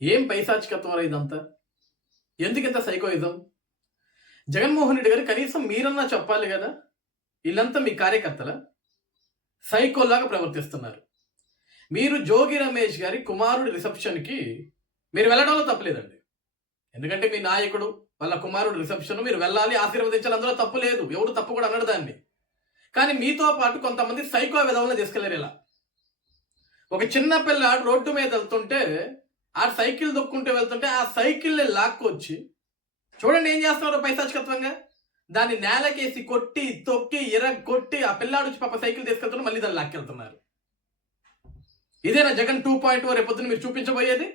ఏం పైశాచికత్వం ఇదంతా? ఎందుకింత సైకోయిజం? జగన్మోహన్ రెడ్డి గారు కనీసం మీరన్నా చెప్పాలి గదా! ఈళ్ళంతా మీ కార్యకర్తలా? సైకోల్లాగా ప్రవర్తిస్తున్నారు. మీరు జోగి రమేష్ గారి కుమారుడి రిసెప్షన్‌కి మీరు వెళ్ళడంలో తప్పులేదండి. ఎందుకంటే మీ నాయకుడు, వాళ్ళ కుమారుడి రిసెప్షన్ మీరు వెళ్ళాలి, ఆశీర్వదించాలి, అందులో తప్పు లేదు. ఎవడు తప్పు కూడా అనడు దాన్ని. కానీ మీతో పాటు కొంతమంది సైకో వెధవలను తీసుకెళ్లారు ఇలా. ఒక చిన్న పిల్లాడు రోడ్డు మీద వెళ్తుంటే, ఆడు సైకిల్ దొక్కుంటూ వెళ్తుంటే, ఆ సైకిల్‌ని లాక్కొచ్చి చూడండి ఏం చేస్తున్నారో పైశాచికత్వంగా. దాన్ని నేలకేసి కొట్టి, తొక్కి, ఇరగ్గొట్టి ఆ పిల్లాడు వచ్చి పాపం సైకిల్ తీసుకెళ్తుంటే మళ్ళీ దాన్ని లాక్కెళ్తున్నారు. ఇదేనా జగన్ 2.0 రేపొద్దున మీరు చూపించబోయేది?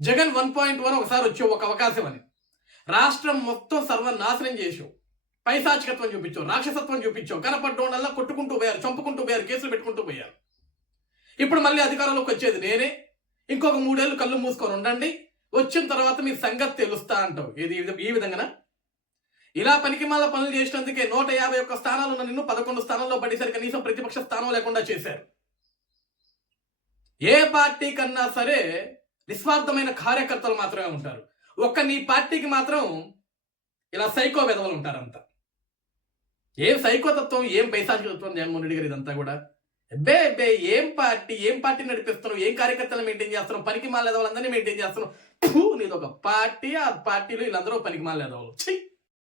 జగన్ 1.1 ఒకసారి వచ్చావు ఒక అవకాశం అని. రాష్ట్రం మొత్తం సర్వనాశనం చేసావు. పైశాచికత్వం చూపించావు, రాక్షసత్వం చూపించావు. కనపడ్డోళ్ళల్లా కొట్టుకుంటూ పోయారు, చంపుకుంటూ పోయారు, కేసులు పెట్టుకుంటూ పోయారు. ఇప్పుడు మళ్ళీ అధికారంలోకి వచ్చేది నేనే. ఇంకొక 3 ఏళ్ళు కళ్ళు మూసుకొని ఉండండి. వచ్చిన తర్వాత మీ సంగతి తెలుస్తా అంటావు. ఈ విధంగానా? ఇలా పనికిమాల పనులు చేసినందుకే 151 స్థానాలు ఉన్న నిన్ను 11 స్థానాల్లో పడేసరి కనీసం ప్రతిపక్ష స్థానం లేకుండా చేశారు. ఏ పార్టీ కన్నా సరే నిస్వార్థమైన కార్యకర్తలు మాత్రమే ఉంటారు. ఒక్క నీ పార్టీకి మాత్రం ఇలా సైకో వెధవలు ఉంటారంతా. ఏం సైకోతత్వం, ఏం పైశాచికత్వం జగన్మోహన్ రెడ్డి గారు ఇదంతా కూడా. ఏం పార్టీ నడిపిస్తున్నావు, ఏం కార్యకర్తలు మెయింటైన్ చేస్తున్నావు, పనికి మాల ఎదవాళ్ళందరినీ మెయింటైన్ చేస్తున్నావు. నీదొక పార్టీ, ఆ పార్టీలో వీళ్ళందరూ పనికి మాల ఎదవలు.